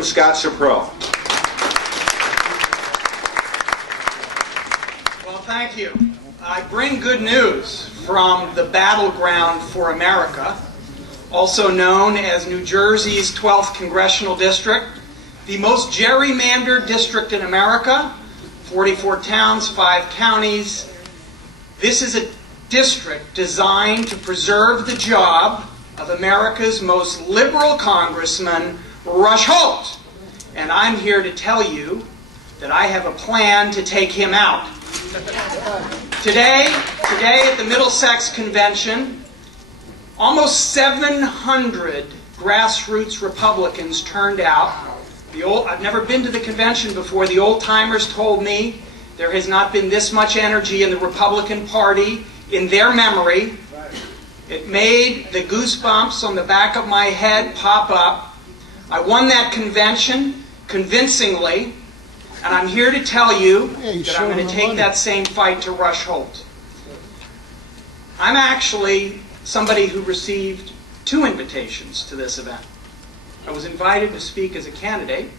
welcome Scott Sipprelle. Well, thank you. I bring good news from the battleground for America, also known as New Jersey's 12th Congressional District, the most gerrymandered district in America, 44 towns, 5 counties. This is a district designed to preserve the job of America's most liberal congressman, Rush Holt. And I'm here to tell you that I have a plan to take him out. Today at the Middlesex Convention, almost 700 grassroots Republicans turned out. I've never been to the convention before. The old-timers told me there has not been this much energy in the Republican Party in their memory. It made the goosebumps on the back of my head pop up. I won that convention convincingly, and I'm here to tell you that I'm going to take that same fight to Rush Holt. I'm actually somebody who received 2 invitations to this event. I was invited to speak as a candidate.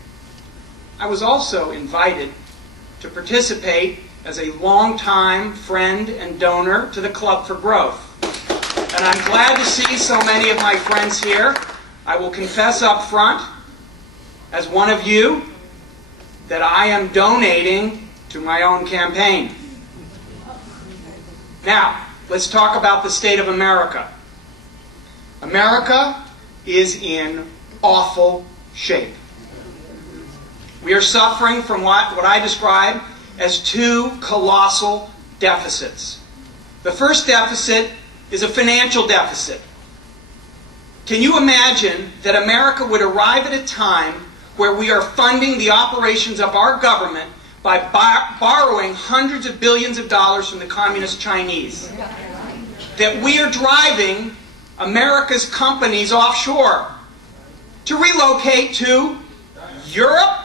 I was also invited to participate as a longtime friend and donor to the Club for Growth. And I'm glad to see so many of my friends here. I will confess up front, as one of you, that I am donating to my own campaign. Now, let's talk about the state of America. America is in awful shape. We are suffering from what I describe as 2 colossal deficits. The first deficit is a financial deficit. Can you imagine that America would arrive at a time where we are funding the operations of our government by borrowing hundreds of billions of dollars from the communist Chinese? That we are driving America's companies offshore to relocate to Europe?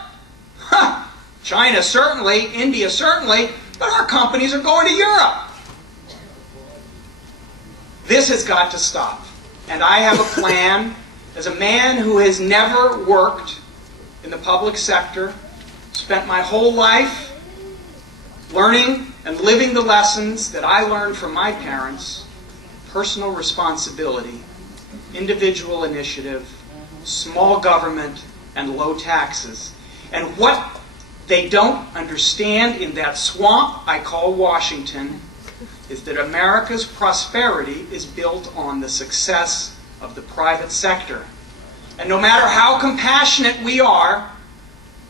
China certainly, India certainly, but our companies are going to Europe. This has got to stop. And I have a plan. As a man who has never worked in the public sector, spent my whole life learning and living the lessons that I learned from my parents: personal responsibility, individual initiative, small government, and low taxes. And what they don't understand in that swamp I call Washington is that America's prosperity is built on the success of the private sector. And no matter how compassionate we are,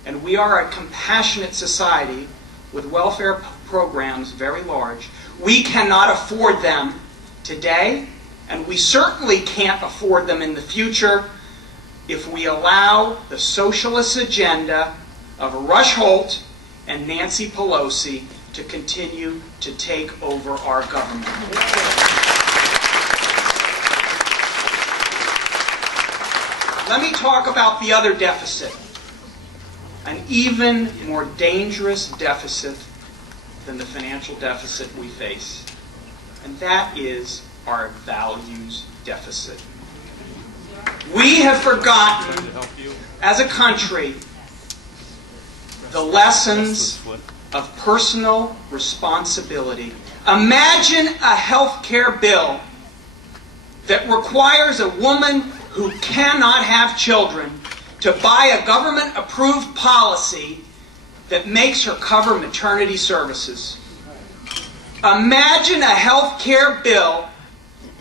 and we are a compassionate society with welfare programs very large, we cannot afford them today, and we certainly can't afford them in the future if we allow the socialist agenda of Rush Holt and Nancy Pelosi to continue to take over our government. Let me talk about the other deficit, an even more dangerous deficit than the financial deficit we face, and that is our values deficit. We have forgotten, as a country, the lessons of personal responsibility. Imagine a health care bill that requires a woman who cannot have children to buy a government-approved policy that makes her cover maternity services. Imagine a health care bill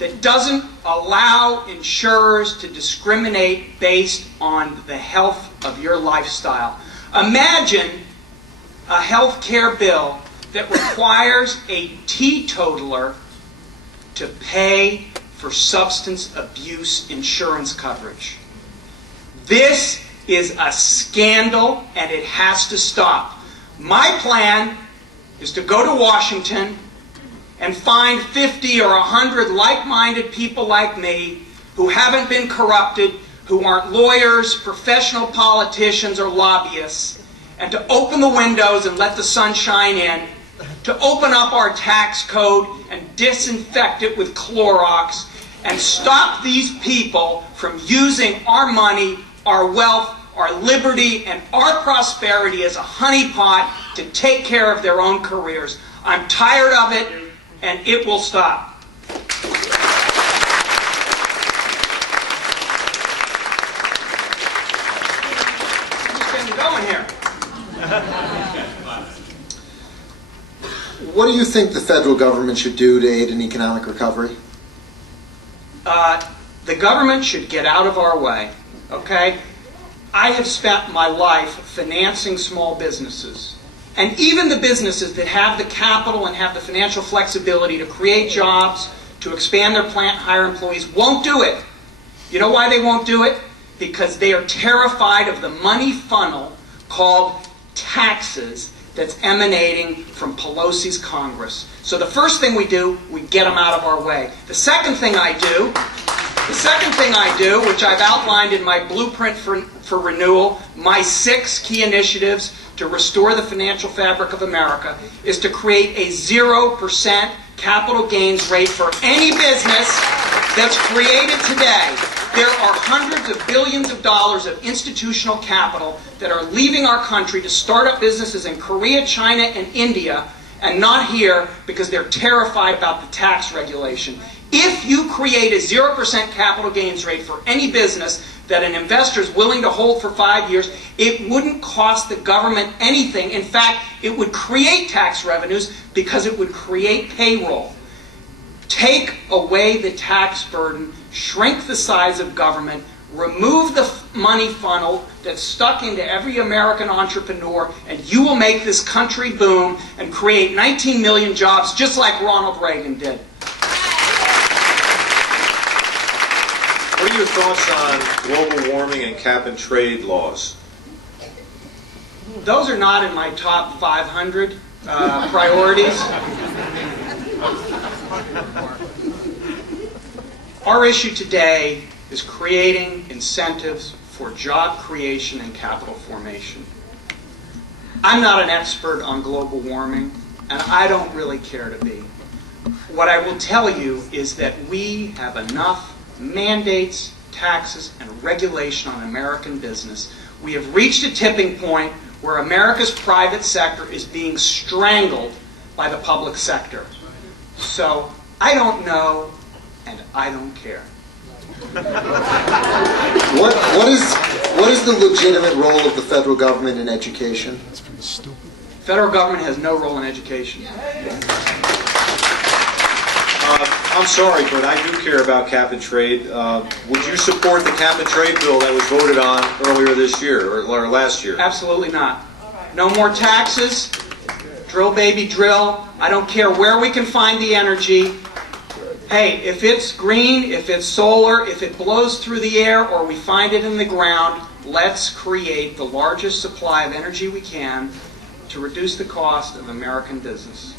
that doesn't allow insurers to discriminate based on the health of your lifestyle. Imagine a health care bill that requires a teetotaler to pay for substance abuse insurance coverage. This is a scandal, and it has to stop. My plan is to go to Washington and find 50 or 100 like-minded people like me who haven't been corrupted, who aren't lawyers, professional politicians, or lobbyists, and to open the windows and let the sun shine in, to open up our tax code and disinfect it with Clorox, and stop these people from using our money, our wealth, our liberty, and our prosperity as a honeypot to take care of their own careers. I'm tired of it, and it will stop. I'm just getting going here. What do you think the federal government should do to aid in economic recovery? The government should get out of our way, okay? I have spent my life financing small businesses. And even the businesses that have the capital and have the financial flexibility to create jobs, to expand their plant, hire employees, won't do it. You know why they won't do it? Because they are terrified of the money funnel called taxes that's emanating from Pelosi's Congress. So the first thing we do, we get them out of our way. The second thing I do, which I've outlined in my blueprint for renewal, my 6 key initiatives to restore the financial fabric of America, is to create a 0% capital gains rate for any business that's created today. There are hundreds of billions of dollars of institutional capital that are leaving our country to start up businesses in Korea, China, and India, and not here because they're terrified about the tax regulation. If you create a 0% capital gains rate for any business that an investor is willing to hold for 5 years, it wouldn't cost the government anything. In fact, it would create tax revenues because it would create payroll. Take away the tax burden, shrink the size of government, remove the money funnel that's stuck into every American entrepreneur, and you will make this country boom and create 19 million jobs just like Ronald Reagan did. What are your thoughts on global warming and cap and trade laws? Those are not in my top 500 priorities. Our issue today is creating incentives for job creation and capital formation. I'm not an expert on global warming, and I don't really care to be. What I will tell you is that we have enough mandates, taxes, and regulation on American business. We have reached a tipping point where America's private sector is being strangled by the public sector. So I don't know, and I don't care. What is the legitimate role of the federal government in education? That's pretty stupid. Federal government has no role in education. I'm sorry, but I do care about cap and trade. Would you support the cap and trade bill that was voted on earlier this year, or last year? Absolutely not. No more taxes. Drill, baby, drill. I don't care where we can find the energy. Hey, if it's green, if it's solar, if it blows through the air, or we find it in the ground, let's create the largest supply of energy we can to reduce the cost of American business.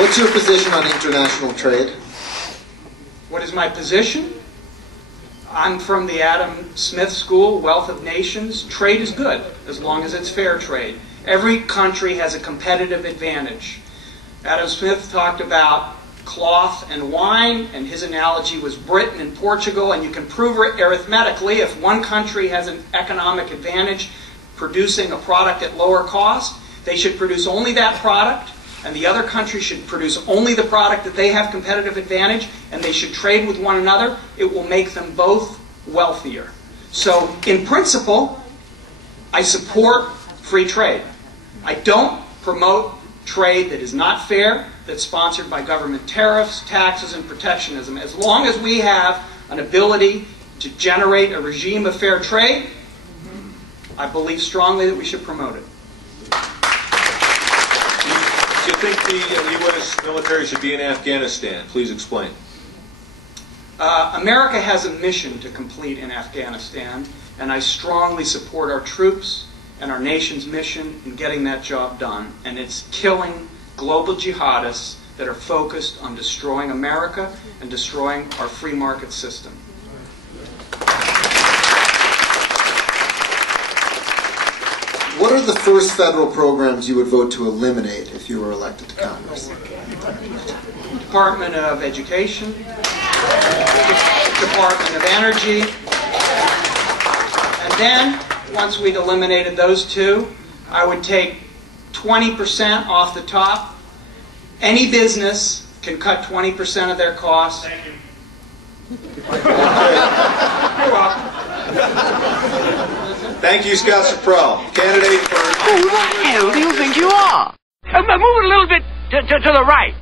What's your position on international trade? What is my position? I'm from the Adam Smith School, Wealth of Nations. Trade is good, as long as it's fair trade. Every country has a competitive advantage. Adam Smith talked about cloth and wine, and his analogy was Britain and Portugal, and you can prove it arithmetically. If one country has an economic advantage producing a product at lower cost, they should produce only that product, and the other country should produce only the product that they have competitive advantage, and they should trade with one another. It will make them both wealthier. So, in principle, I support free trade. I don't promote trade that is not fair, that's sponsored by government tariffs, taxes, and protectionism. As long as we have an ability to generate a regime of fair trade, I believe strongly that we should promote it. Do you think the U.S. military should be in Afghanistan? Please explain. America has a mission to complete in Afghanistan, and I strongly support our troops and our nation's mission in getting that job done. And it's killing global jihadists that are focused on destroying America and destroying our free market system. What are the first federal programs you would vote to eliminate if you were elected to Congress? Department of Education, Department of Energy. And then, once we'd eliminated those two, I would take 20% off the top. Any business can cut 20% of their costs. Thank you. You're welcome. Thank you, Scott Sipprelle, candidate for... Who the hell do you think you are? Move it a little bit to the right.